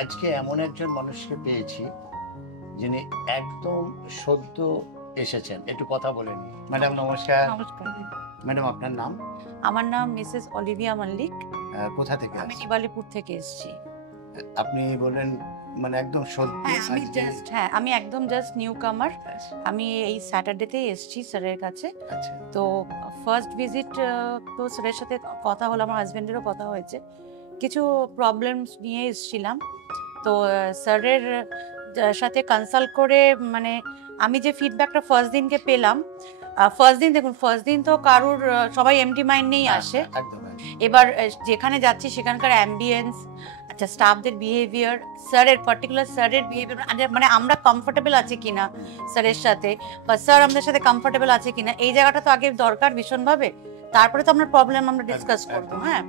আজকে এমন একজন মানুষকে পেয়েছি যিনি একদম সদ্য এসেছেন, একটু কথা বলেন। ম্যাডাম নমস্কার। নমস্কার। ম্যাডাম আপনার নাম? আমার নাম মিসেস অলিভিয়া মল্লিক। কোথা থেকে আমি আসছেন? নিবালিপুর থেকে এসেছি। আপনি বলেন মানে একদম সদ্য? আমি একদম জাস্ট নিউ কামার। আমি এই স্যাটারডেতেই এসেছি স্যারের কাছে। আচ্ছা। তো ফার্স্ট ভিজিট তো স্যারের সাথে কথা হলো, আমার হাজবেন্ডেরও কথা হয়েছে, কিছু প্রবলেমস নিয়ে এসেছিলাম। তো স্যারের সাথে কনসাল্ট করে মানে আমি যে ফিডব্যাকটা ফার্স্ট দিনকে পেলাম, ফার্স্ট দিন তো কারুর সবাই এমটি মাইন্ড নিয়েই আসে। এবার যেখানে যাচ্ছি সেখানকার অ্যাম্বিয়েন্স, আচ্ছা স্টাফদের বিহেভিয়ার, স্যারের বিহেভিয়ার, মানে আমরা কমফোর্টেবল আছি কিনা স্যারের সাথে, বা স্যার আমাদের সাথে কমফোর্টেবল আছে কিনা, এই জায়গাটা তো আগে দরকার ভীষণভাবে। তারপরে তো আমরা প্রবলেম ডিসকাস করবো। হ্যাঁ,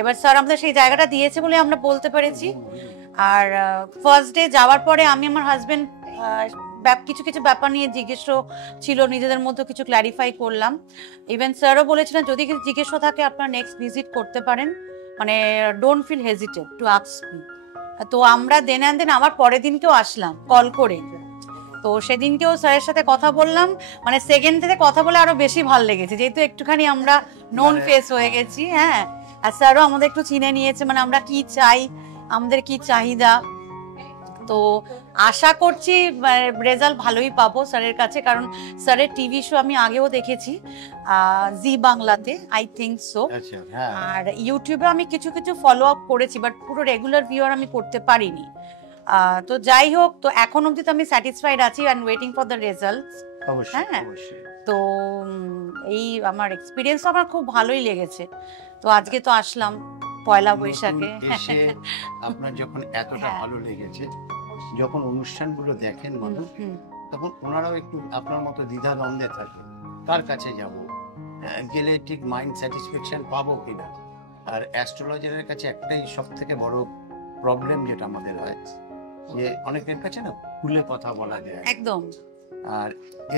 এবার স্যার আমাদের সেই জায়গাটা দিয়েছে বলে আমরা বলতে পেরেছি। আর ফার্স্ট ডে যাওয়ার পরে আমি আমার হাজবেন্ড কিছু কিছু ব্যাপার নিয়ে জিজ্ঞেস ছিল, নিজেদের মধ্যে কিছু ক্ল্যারিফাই করলাম। ইভেন স্যারও বলেছিলেন যদি কিছু জিজ্ঞেস থাকে আপনারা নেক্সট ভিজিট করতে পারেন, মানে don't feel hesitated to ask me. তো আমরা দেন আবার পরের দিনকেও আসলাম কল করে। তো সেদিনকেও স্যারের সাথে কথা বললাম, মানে সেকেন্ড থেকে কথা বলে আরো বেশি ভালো লেগেছে, যেহেতু একটুখানি আমরা নোন ফেস হয়ে গেছি। হ্যাঁ, আর স্যারও আমাদের একটু চিনে নিয়েছে, মানে আমরা কি চাই, আমাদের কি চাহিদা। তো আশা করছি রেজাল্ট ভালোই পাবো স্যারের কাছে, কারণ স্যারের টিভি শো আমি আগেও দেখেছি জি বাংলাতে, আই থিঙ্ক সো। আর ইউটিউবে আমি কিছু কিছু ফলো আপ করেছি, বাট পুরো রেগুলার ভিউয়ার আমি করতে পারিনি। তো যাই হোক, তো এখন অবধি তো আমি স্যাটিসফাইড আছি and waiting for the results. হ্যাঁ, তো এই আমার এক্সপিরিয়েন্স আমার খুব ভালোই লেগেছে। তো আজকে তো আসলাম পয়লা বৈশাখে। আপনার যখন এতটা ভালো লেগেছে, যখন অনুষ্ঠানগুলো দেখেন মানুষ, তখন ওনারাও একটু আপনার মতো দ্বিধা দ্বন্দ্বে থাকে, কার কাছে যাব, গেলে ঠিক মাইন্ড স্যাটিসফ্যাকশন পাবো কিনা। আর অ্যাস্ট্রোলজারের কাছে একটাই সব থেকে বড় প্রবলেম যেটা আমাদের হয়, যে অনেকের কাছে না খুলে কথা বলা যায় একদম। আর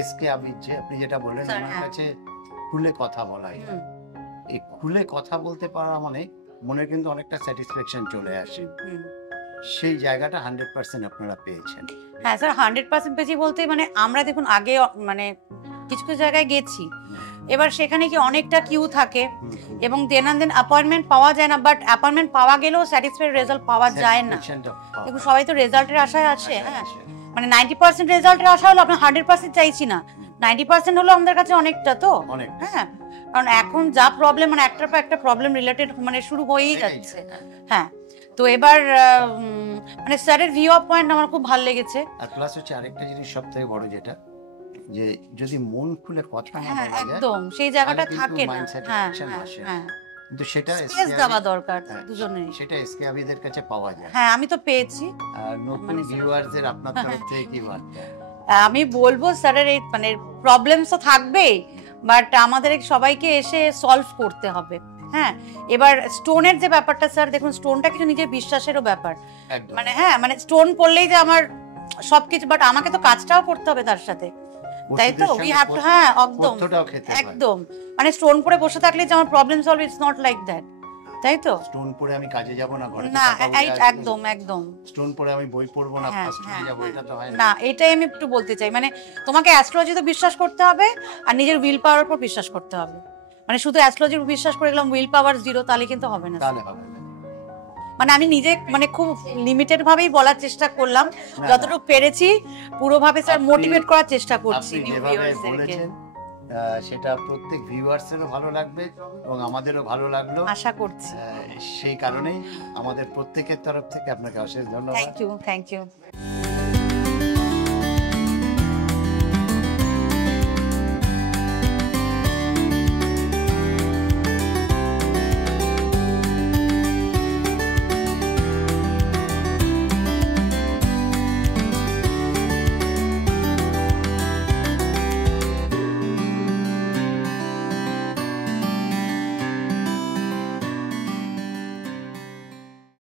এসকে আপনি যেটা বললেন, ওনার কাছে খুলে কথা বলা যায়। এই খুলে কথা বলতে পারা মানে মনে কিন্তু অনেকটা স্যাটিসফ্যাকশন চলে আসে। সেই জায়গাটা 100% আপনারা পেয়েছেন। হ্যাঁ স্যার, 100% পেয়েছি বলতে মানে আমরা দেখুন আগে মানে কিছু কিছু জায়গায় গেছি, এবার সেখানে কি অনেকটা কিউ থাকে এবং দেন অ্যাপয়েন্টমেন্ট পাওয়া যায় না, বাট অ্যাপয়েন্টমেন্ট পাওয়া গেলেও স্যাটিসফাইড রেজাল্ট পাওয়া যায় না। দেখুন সবাই তো রেজাল্টের আশায় আসে। হ্যাঁ, মানে 90% রেজাল্টের আশা হলো, আপনার 100% চাইছি না, 90% হলো আমাদের কাছে অনেকটা। তো হ্যাঁ, কারণ এখন যা প্রবলেম, মানে একটার পর একটা প্রবলেম রিলেটেড মানে শুরু হয়েই যাচ্ছে। হ্যাঁ, তো এবার মানে স্যারের ভিউ অফ পয়েন্ট আমার খুব ভালো লেগেছে। আর প্লাস হচ্ছে আরেকটা জিনিস সবথেকে বড়, যেটা যে যদি মন খুলে কথা না বলা যায়, একদম সেই জায়গাটা থাকে না। হ্যাঁ, কিন্তু সেটা স্পেস দেওয়া দরকার দুজনেরই, সেটা এসকে আবিদের কাছে পাওয়া যায়। হ্যাঁ, আমি তো পেয়েছি। আর নতুন ভিউয়ারদের আপনার তরফ থেকে কি বার্তা? আমি বলবো স্যারের এই মানে প্রবলেমস তো থাকবেই, বাট আমাদের সবাইকে এসে সলভ করতে হবে। হ্যাঁ, এবার স্টোনের যে ব্যাপারটা স্যার, দেখুন স্টোনটা কিছু নিজের বিশ্বাসেরও ব্যাপার, মানে হ্যাঁ, মানে স্টোন পড়লেই যে আমার সবকিছু, বাট আমাকে তো কাজটাও করতে হবে তার সাথে, তাই তো উই হ্যাভ টু। হ্যাঁ, একদম, মানে স্টোন পরে বসে থাকলে যে আমার problem solve, it's not like that, তাই তো। স্টোন পরে আমি কাজে যাব না, ঘরে না, একদম স্টোন পরে আমি বই পড়বো না, ফার্স্টে যাব, এটা তো হয় না। এটাই আমি একটু বলতে চাই, মানে তোমাকে অ্যাস্ট্রোলজিতে বিশ্বাস করতে হবে আর নিজের উইল পাওয়ার উপর বিশ্বাস করতে হবে। মানে শুধু অ্যাস্ট্রোলজির বিশ্বাস করে গেলাম, উইল পাওয়ার জিরো, তাহলে কিন্তু হবে না। মানে আমি নিজে মানে খুব লিমিটেড ভাবেই বলার চেষ্টা করলাম, যতটুকু পেরেছি পুরোভাবে স্যার মোটিভেট করার চেষ্টা করছি নিউ ভিউয়ার্সদেরকে। সেটা প্রত্যেক ভিউয়ার্সেরও ভালো লাগবে এবং আমাদেরও ভালো লাগলো আশা করছি। সেই কারণেই আমাদের প্রত্যেকের তরফ থেকে আপনাকে অশেষ ধন্যবাদ। Thank you.